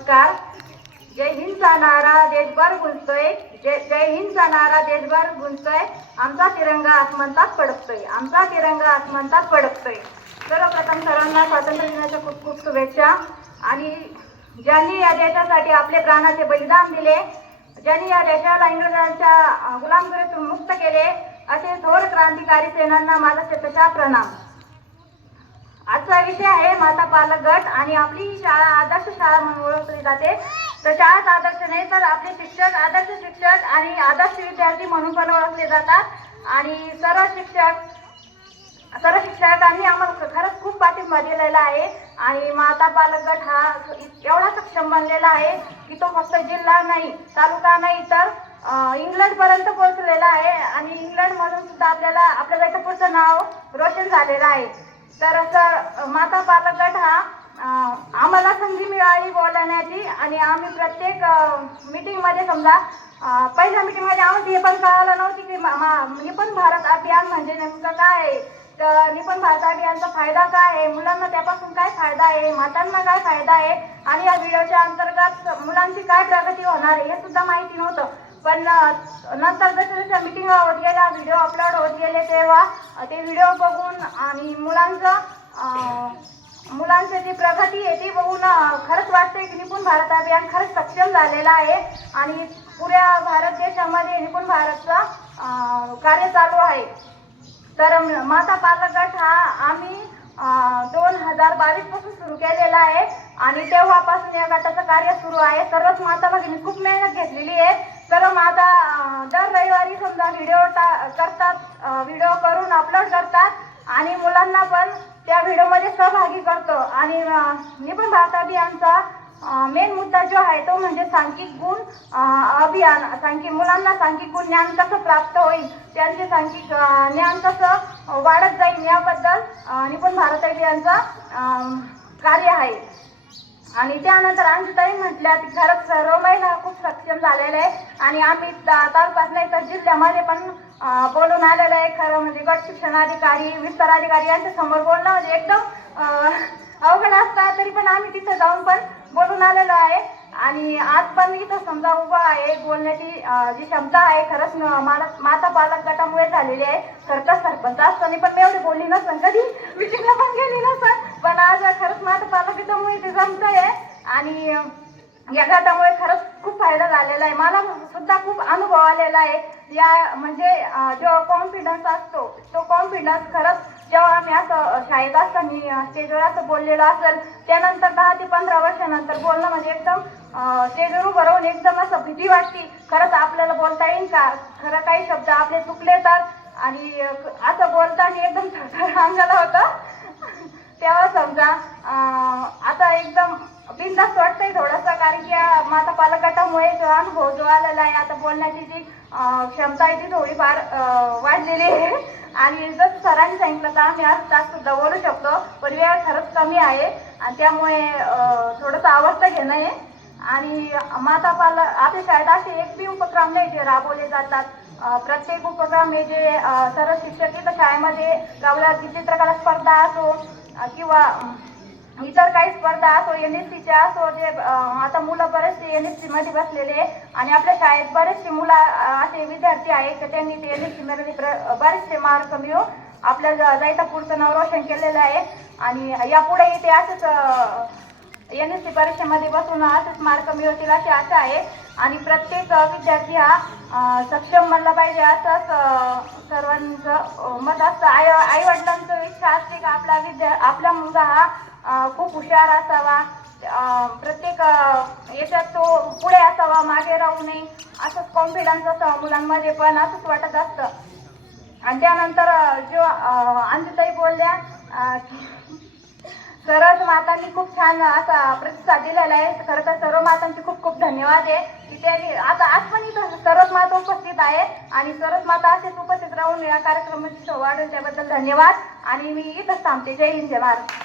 नमस्कार. जय हिंदचा नारा देशभर गुंजतोय. जय जय हिंदचा नारा देशभर गुंजतोय. आमचा तिरंगा आसमंतात फडकतोय. आमचा तिरंगा आसमंतात फडकतोय. सर्वप्रथम सर्वांना स्वातंत्र्य दिनाच्या खूप खूप शुभेच्छा. आणि ज्यांनी या देशासाठी आपले प्राणाचे बलिदान दिले ज्यांनी या देशाला इंग्रजांच्या गुलामगिरीतून मुक्त केले असे थोर क्रांतिकारी सेनांना माझा शतशा प्रणाम आजचा विषय आहे माता पालक गट आणि आपली ही शाळा आदर्श शाळा म्हणून ओळखली जाते. तर शाळाच आदर्श नाही तर आपले शिक्षक आदर्श शिक्षक आणि आदर्श विद्यार्थी म्हणून पण ओळखले जातात. आणि सर्व शिक्षक सर्व शिक्षकांनी आम्हाला खरंच खूप पाठिंबा दिलेला आहे. आणि माता पालक गट हा एवढा सक्षम बनलेला आहे की तो फक्त जिल्हा नाही तालुका नाही तर इंग्लंडपर्यंत पोहोचलेला आहे. आणि इंग्लंडमधून सुद्धा आपल्याला आपल्या गटाचं नाव रोशन झालेलं आहे. तर असं माता पालक हा आम्हाला संधी मिळाली बोलण्याची आणि आम्ही प्रत्येक मीटिंगमध्ये समजा पहिल्या मीटिंगमध्ये आम्हाला हे पण कळालं नव्हती की मा- निपुण भारत अभियान म्हणजे नेमकं काय आहे? तर निपुण भारत अभियानचा फायदा काय आहे? मुलांना त्यापासून काय फायदा आहे? मातांना काय फायदा आहे? आणि या व्हिडिओच्या अंतर्गत मुलांची काय प्रगती होणार आहे हे सुद्धा माहिती नव्हतं. पण नंतर जसं जसं मिटिंग होत गेल्या व्हिडिओ अपलोड होत गेले तेव्हा ते व्हिडिओ बघून आणि मुलांचं मुलांची जी प्रगती आहे ती बघून खरंच वाटतंय की निपुण भारत अभियान खरंच सक्षम झालेलं आहे. आणि पुऱ्या भारत देशामध्ये निपुण भारतचं कार्य चालू आहे. तर माता पालकगट हा आम्ही दोन हजार बावीसपासून सुरू केलेला आहे. आणि तेव्हापासून या गटाचं कार्य सुरू आहे. सर्वच माता भगिनी खूप मेहनत घेतलेली आहे. तर माझा दर रविवारी समजा व्हिडिओ टा करतात व्हिडिओ करून अपलोड करतात आणि मुलांना पण त्या व्हिडिओमध्ये सहभागी करतो. आणि अं, निपुण भारत अभियानचा मेन मुद्दा जो आहे तो म्हणजे सांख्यिक गुण अभियान सांख्यिक मुलांना सांख्यिक गुण ज्ञान कसं प्राप्त होईल त्यांचे सांख्यिक ज्ञान कसं वाढत जाईल याबद्दल निपुण भारत अभियानचा कार्य आहे. आणि त्यानंतर अंशताई म्हटल्या की खरंच सर्व महिला खूप सक्षम झालेल्या आहे आणि आम्ही ता- तालुक्यात नाही तर जिल्ह्यामध्ये पण बोलून आलेलं आहे. खरं म्हणजे गट शिक्षणाधिकारी विस्तार अधिकारी यांच्या समोर बोलणं म्हणजे एकदम अवघड असतात तरी पण आम्ही तिथं जाऊन पण बोलून आलेलो आहे. आणि आज पण इथं समजा उभा आहे बोलण्याची जी क्षमता आहे खरंच माता पालक गटामुळे झालेली आहे. खरं तर सरपंच असताना पण मी एवढी बोलली नसन कधी? मिटिंगला पण गेली नसन पण आज खरंच माता पालक गटामुळे ते आहे आणि या गटामुळे खरंच खूप फायदा झालेला आहे. मला सुद्धा खूप अनुभव आलेला आहे. या म्हणजे जो कॉन्फिडन्स असतो तो कॉन्फिडन्स खरंच जेव्हा आम्ही असं शाळेत असताना स्टेजवर असं बोललेलं असेल त्यानंतर दहा ते पंधरा वर्षानंतर बोलणं म्हणजे एकदम स्टेजवर उभं राहून एकदम असं भीती वाटते. खरंच आपल्याला बोलता येईल का? खरं काही शब्द आपले चुकले तर? आणि असं बोलताना एकदम थरथर अंगाला होतं. तेव्हा समजा आता एकदम बिनधास्त वाटतंय थोडंसं कारण की माता पालकटामुळे जो अनुभव जो आलेला आहे आता बोलण्याची जी क्षमता आहे ती थोडीफार वाढलेली आहे. आणि जसं सरांनी सांगितलं तर आम्ही आज तास सुद्धा बोलू शकतो पण वेळ खरंच कमी आहे. आणि त्यामुळे थोडंसं आवडतं घेणं आहे. आणि माता पालक आपल्या शाळेत असे एक बी उपक्रम नाही जे राबवले जातात. प्रत्येक उपक्रम हे जे सर्व शिक्षक इथं शाळेमध्ये गावला चित्रकला स्पर्धा असो किंवा इतर काही स्पर्धा असो एन एस सीच्या असो जे आता मुलं बरेचसे एन एस सी मध्ये बसलेले आहे आणि आपल्या शाळेत बरेचसे मुलं असे विद्यार्थी आहेत तर त्यांनी ते एन एस सी मध्ये प्र- बरेचसे मार्क मिळून आपल्या जायचा पुढचं नाव रोशन केलेलं आहे. आणि यापुढेही ते असंच एन एस सी परीक्षेमध्ये बसून असंच मार्क मिळवतील अशी आशा आहे. आणि प्रत्येक विद्यार्थी हा सक्षम बनला पाहिजे असंच सर्वांचं मत असतं. आई आई वडिलांचं इच्छा असते का आपला विद्या आपला मुलगा हा खूप हुशार असावा. प्रत्येक याच्यात तो पुढे असावा मागे राहू नये. असंच कॉन्फिडन्स असावा मुलांमध्ये पण असंच वाटत असतं. आणि त्यानंतर जो अंजिताई बोलल्या सर्व मातांनी खूप छान असा प्रतिसाद दिलेला आहे. खरं तर सर्व मातांचे खूप खूप धन्यवाद आहे. की त्यांनी आता आज पण इथं सर्वच माता उपस्थित आहे आणि सर्वच माता असेच उपस्थित राहून या कार्यक्रमाची शो वाढेल धन्यवाद. आणि मी इथंच थांबते. जय हिंद जय भारत.